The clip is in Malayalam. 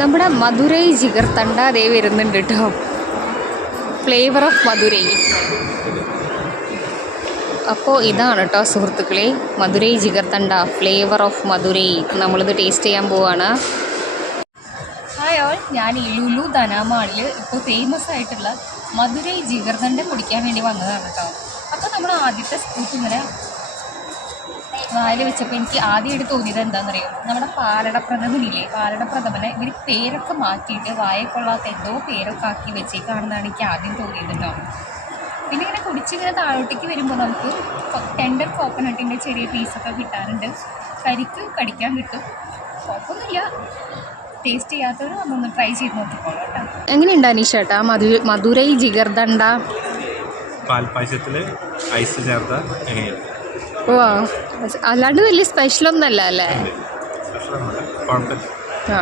നമ്മുടെ മധുരൈ ജിഗർ തണ്ട അതേ വരുന്നുണ്ട് കേട്ടോ. Flavour of Madurai. അപ്പോൾ ഇതാണ് കേട്ടോ സുഹൃത്തുക്കളെ, മധുരൈ ജിഗർ തണ്ട ഫ്ലേവർ ഓഫ് മധുരൈ. നമ്മളിത് ടേസ്റ്റ് ചെയ്യാൻ പോവാണ്. ഹായ് ഓൾ, ഞാൻ ഈ ലുലു ധനാമാളിൽ ഇപ്പോൾ ഫേമസ് ആയിട്ടുള്ള മധുരൈ ജിഗർ തണ്ട കുടിക്കാൻ വേണ്ടി വന്നതാണ് കേട്ടോ. അപ്പോൾ നമ്മൾ ആദ്യത്തെ സ്കൂപ്പ് ഇങ്ങനെ വായിൽ വെച്ചപ്പോൾ എനിക്ക് ആദ്യമായിട്ട് തോന്നിയത് എന്താണെന്നറിയോ, നമ്മുടെ പാലടപ്രഥമനില്ലേ, പാലടപ്രഥമനെ ഇവർ പേരൊക്കെ മാറ്റിയിട്ട് വായക്കൊള്ളാത്ത എന്തോ പേരൊക്കെ ആക്കി വെച്ചേക്കാണെന്നാണ് എനിക്ക് ആദ്യം തോന്നിയത് കേട്ടോ. പിന്നെ ഇങ്ങനെ കുടിച്ചിങ്ങനെ താഴോട്ടേക്ക് വരുമ്പോൾ നമുക്ക് ടെൻഡർ കോക്കനട്ടിൻ്റെ ചെറിയ പീസൊക്കെ കിട്ടാറുണ്ട്. കരിക്ക് കടിക്കാൻ കിട്ടും, കുഴപ്പമൊന്നുമില്ല. ടേസ്റ്റ് ചെയ്യാത്തവർ നമ്മളൊന്ന് ട്രൈ ചെയ്ത് നോക്കിക്കോളൂ കേട്ടോ. എങ്ങനെയുണ്ട് അനീഷ് ചേട്ടാ മധുരൈ ജിഗർ തണ്ട? പാൽപ്പായസത്തിൽ ഐസ് ചേർത്ത എങ്ങനെയാണ്? ഓ, അല്ലാണ്ട് വലിയ സ്പെഷ്യലൊന്നല്ല അല്ലേ? കുഴപ്പമില്ല. ആ.